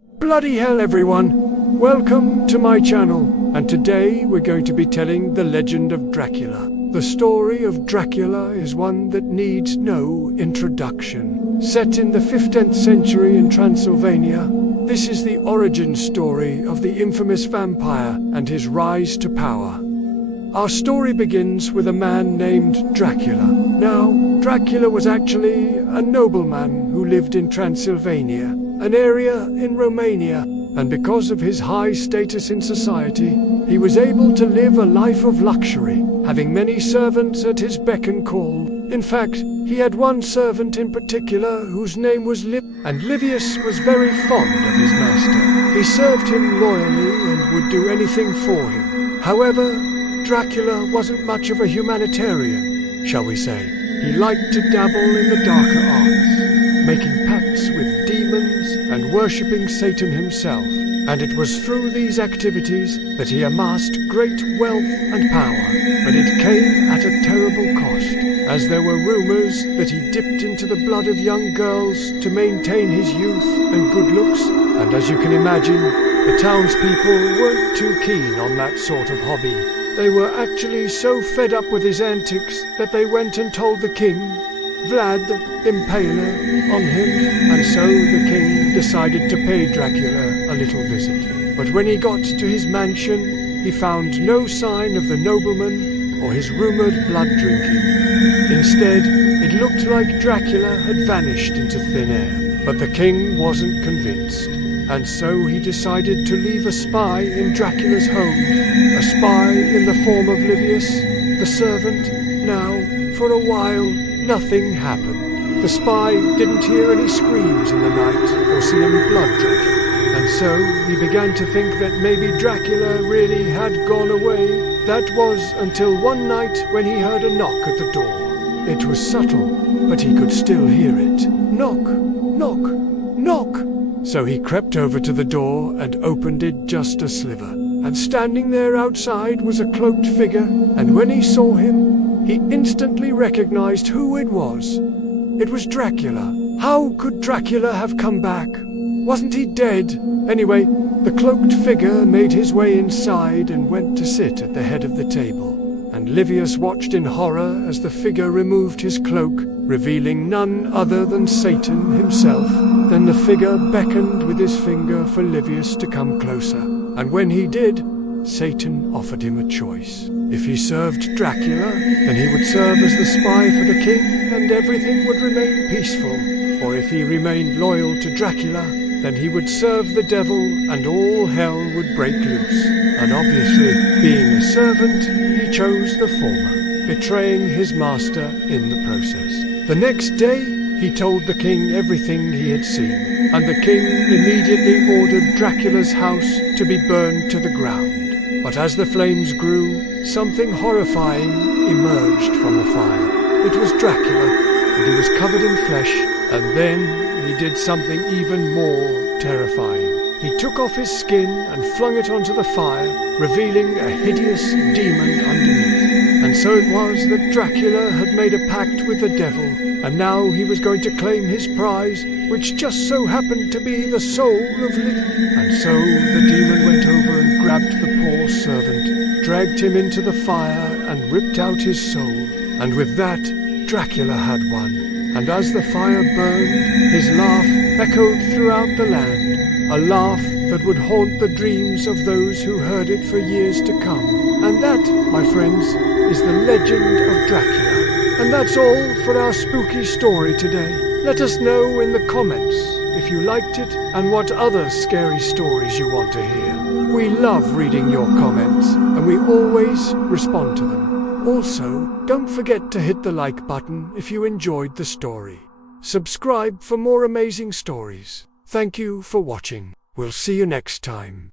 Bloody hell everyone! Welcome to my channel, and today we're going to be telling the legend of Dracula. The story of Dracula is one that needs no introduction. Set in the 15th century in Transylvania, this is the origin story of the infamous vampire and his rise to power. Our story begins with a man named Dracula. Now, Dracula was actually a nobleman who lived in Transylvania, an area in Romania, and because of his high status in society, he was able to live a life of luxury, having many servants at his beck and call. In fact, he had one servant in particular whose name was and Livius was very fond of his master. He served him loyally and would do anything for him. However, Dracula wasn't much of a humanitarian, shall we say. He liked to dabble in the darker arts, making pacts with demons and worshipping Satan himself. And it was through these activities that he amassed great wealth and power. But it came at a terrible cost, as there were rumors that he dipped into the blood of young girls to maintain his youth and good looks. And as you can imagine, the townspeople weren't too keen on that sort of hobby. They were actually so fed up with his antics that they went and told the king, Vlad the Impaler, on him, and so the king decided to pay Dracula a little visit. But when he got to his mansion, he found no sign of the nobleman or his rumored blood drinking. Instead, it looked like Dracula had vanished into thin air. But the king wasn't convinced, and so he decided to leave a spy in Dracula's home, a spy in the form of Livius, the servant. Now, for a while, nothing happened. The spy didn't hear any screams in the night or see any blood drinking, and so he began to think that maybe Dracula really had gone away. That was until one night when he heard a knock at the door. It was subtle, but he could still hear it. Knock, knock, knock. So he crept over to the door and opened it just a sliver. And standing there outside was a cloaked figure, and when he saw him, he instantly recognized who it was. It was Dracula. How could Dracula have come back? Wasn't he dead? Anyway, the cloaked figure made his way inside and went to sit at the head of the table. And Livius watched in horror as the figure removed his cloak, revealing none other than Satan himself. Then the figure beckoned with his finger for Livius to come closer. And when he did, Satan offered him a choice. If he served Dracula, then he would serve as the spy for the king, and everything would remain peaceful. Or if he remained loyal to Dracula, then he would serve the devil, and all hell would break loose. And obviously, being a servant, he chose the former, betraying his master in the process. The next day, he told the king everything he had seen, and the king immediately ordered Dracula's house to be burned to the ground. But as the flames grew, something horrifying emerged from the fire. It was Dracula, and he was covered in flesh, and then he did something even more terrifying. He took off his skin and flung it onto the fire, revealing a hideous demon underneath. And so it was that Dracula had made a pact with the devil, and now he was going to claim his prize, which just so happened to be the soul of Livius. And so the demon went over and grabbed the poor servant, dragged him into the fire, and ripped out his soul. And with that, Dracula had won. And as the fire burned, his laugh echoed throughout the land, a laugh that would haunt the dreams of those who heard it for years to come. And that, my friends, is the legend of Dracula. And that's all for our spooky story today. Let us know in the comments if you liked it and what other scary stories you want to hear. We love reading your comments, and we always respond to them. Also, don't forget to hit the like button if you enjoyed the story. Subscribe for more amazing stories. Thank you for watching. We'll see you next time.